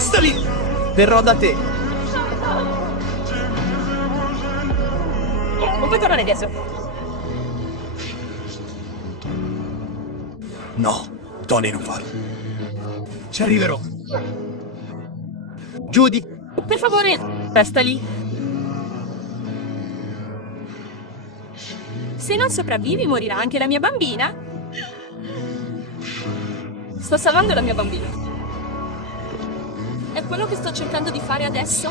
Resta lì! Verrò da te. Non puoi tornare adesso. No, Tony, non farlo. Ci arriverò. Judy, Per favore, resta lì. Se non sopravvivi, morirà anche la mia bambina. Sto salvando la mia bambina. È quello che sto cercando di fare adesso?